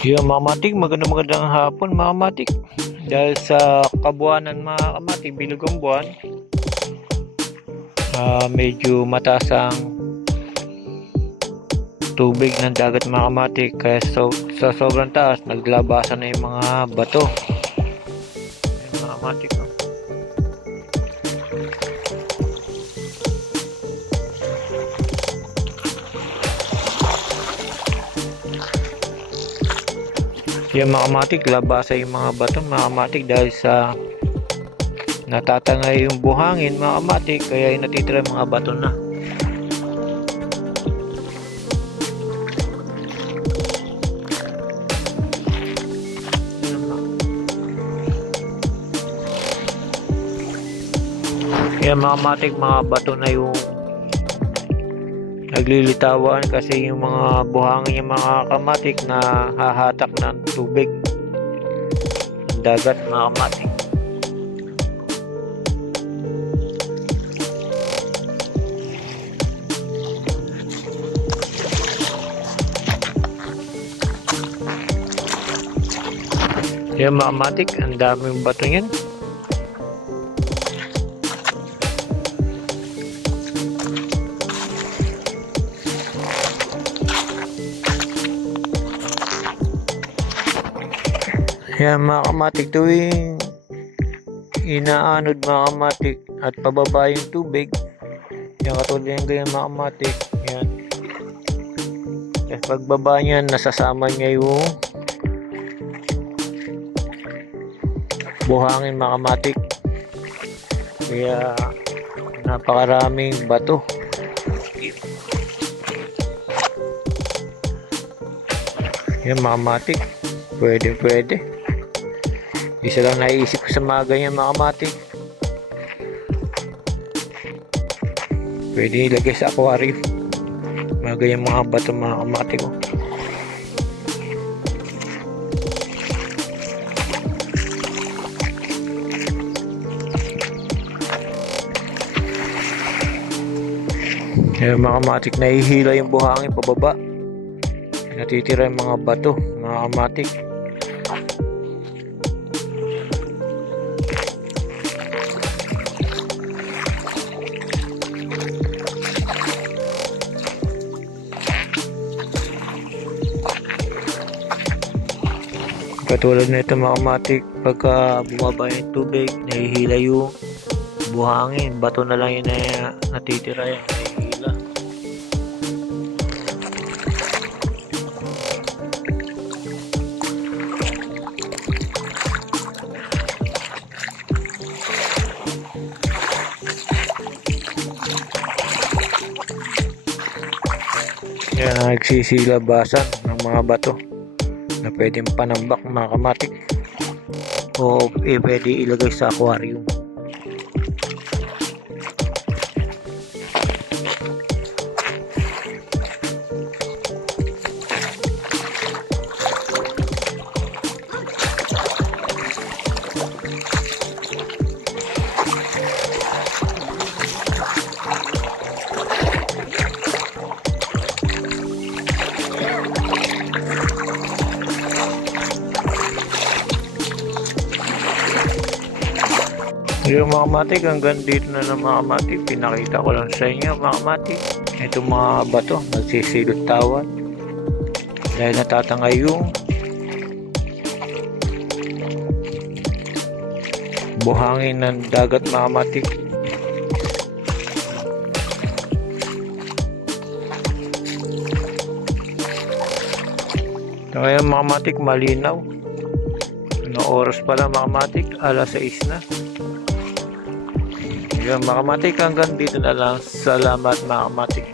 Yung mga kamatik, magandang hapon mga kamatik. Dahil sa kabuanan mga kamatik, bilog ang buwan, medyo mataas ang tubig ng dagat mga kamatik. Kaya sa sobrang taas, naglabasan na yung mga bato. Yung mga kamatik. No? Yung mga kamatik, labasa yung mga bato mga kamatik dahil sa natatangay yung buhangin mga kamatik, kaya yung natitira mga bato na. Kaya mga kamatik, mga bato na yung naglilitawan kasi yung mga buhangin yung mga kamatik na hahatak ng tubig ng dagat mga kamatik. Yan mga kamatik, ang daming bato niyan. Yan mga kamatik, tuwing inaanod mga kamatik at pababa yung tubig, yan katulad yung ganyan mga kamatik, yan. At pagbaba niyan, nasasama niya yung buhangin mga kamatik, kaya napakaraming bato. Yan mga kamatik, pwede. Isa lang naiisip ko sa mga ganyan mga kamatik, pwede ilagay sa aquarium mga ganyan mga bato mga kamatik. Yung mga kamatik, nahihila yung buhangin pababa, natitira yung mga bato mga kamatik. Katulad na ito mga kamatik, pagka bumaba yung tubig, nahihila yung buhangin, bato na lang yun na natitira, yung nahihila. Yan ang nagsisilabasan ng mga bato na pwedeng panambak mga kamatik o pwede ilagay sa aquarium. Yung mga kamatik, hanggang dito na ng mga kamatik, pinakita ko lang sa inyo mga kamatik. Itong mga bato, nagsisilot tawan dahil natatangay yung buhangin ng dagat mga kamatik. So, ngayon mga kamatik, malinaw. Ano oras pala mga kamatik? Alas 6 na. Yung mga kamatik, hanggang dito na lang. Salamat mga kamatik.